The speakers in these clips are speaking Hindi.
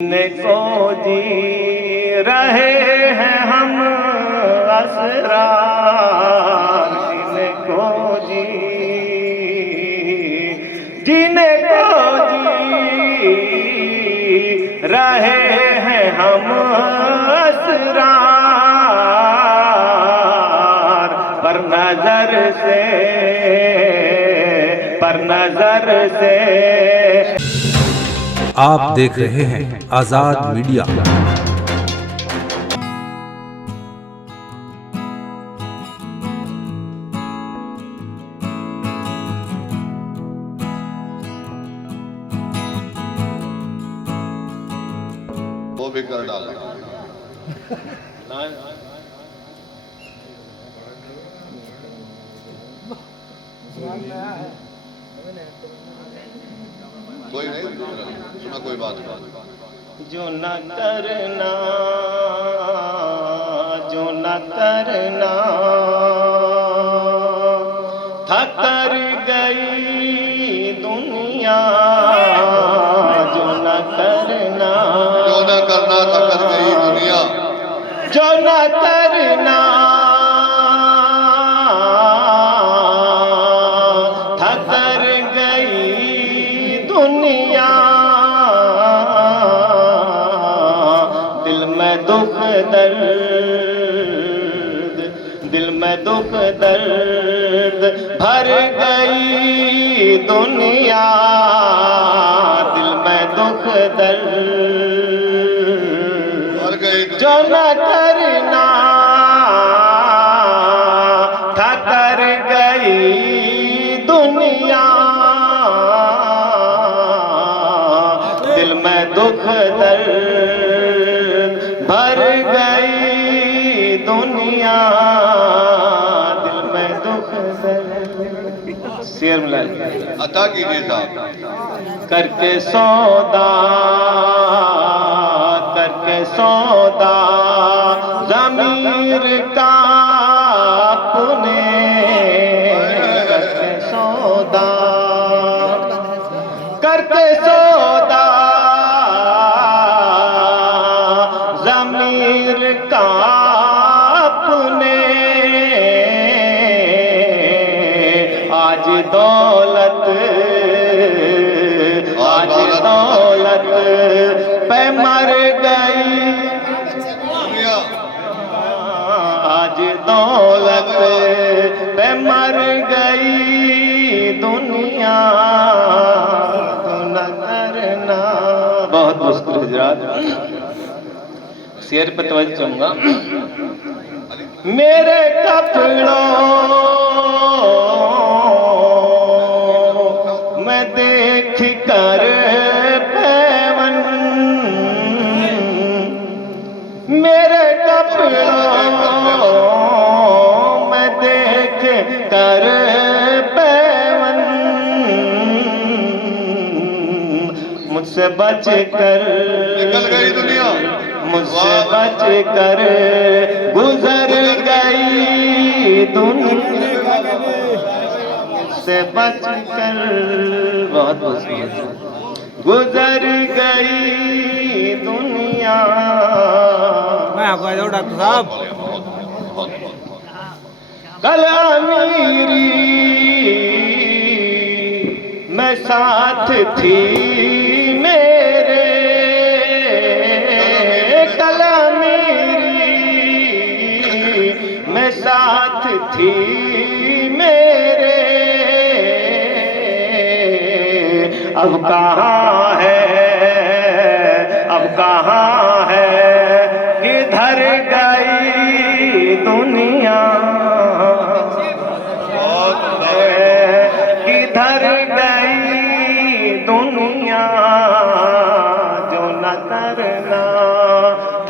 जीने को जी रहे हैं हम असरार, जीने को जी, जीने को जी रहे हैं हम असरार, पर नजर से आप देख रहे हैं आजाद मीडिया। वो भी कर डाले। कोई नहीं सुना, कोई बात नहीं। जो न करना, जो न करना था कर गई दुनिया, जो न करना, जो न करना था कर गई दुनिया, जो न करना था कर गई दुनिया, दिल में दुख दर्द, दिल में दुख दर्द भर गई दुनिया, दिल में दुख दर्द कर गई जो न करना था कर गई दुनिया, दिल में दुख दर्द भर गई दुनिया, दिल में दुख दर्द। शेर मिला अता कीजिए साहब। करके सौदा, करके सौदा ज़मीर का अपने, करके सौदा, करके सौदा ज़मीर का अपने, आज दौलत, आज दौलत पे मर गई दुनिया, आज दौलत पे मर गई दुनिया, तो न करना। बहुत मुश्किल गुजरात। शेर पे तवज्जो चाहूंगा। मेरे कपड़ों मैं देख कर पैवन, मेरे कपड़ों मैं देख कर पैवन, मुझसे बच कर निकल गई दुनिया, मुझसे बच कर गुजर गई दुनिया, मुझसे बच कर बहुत मुश्किल गुजर गई दुनिया। मैं आपको डॉक्टर साहब कल अमीरी मैं साथ थी मेरे, कल अमीरी मैं साथ थी मेरे, अब कहाँ है, अब कहाँ है, किधर गई दुनिया, किधर गई दुनिया, जो न करना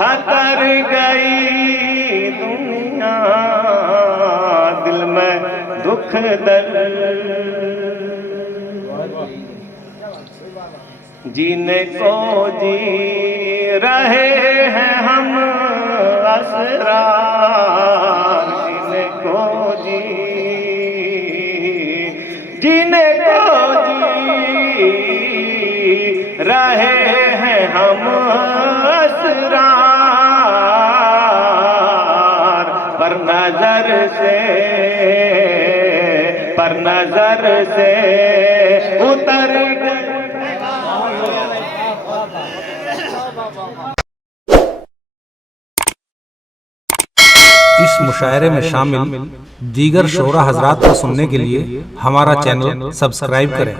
था कर गई दुनिया, दिल में दुख दर्द, जीने को जी रहे हैं हम असरार, जीने को जी, जीने को जी रहे हैं हम नजर से उतर गए। इस मुशायरे में शामिल दीगर शोरा हजरात को सुनने के लिए हमारा चैनल सब्सक्राइब करें।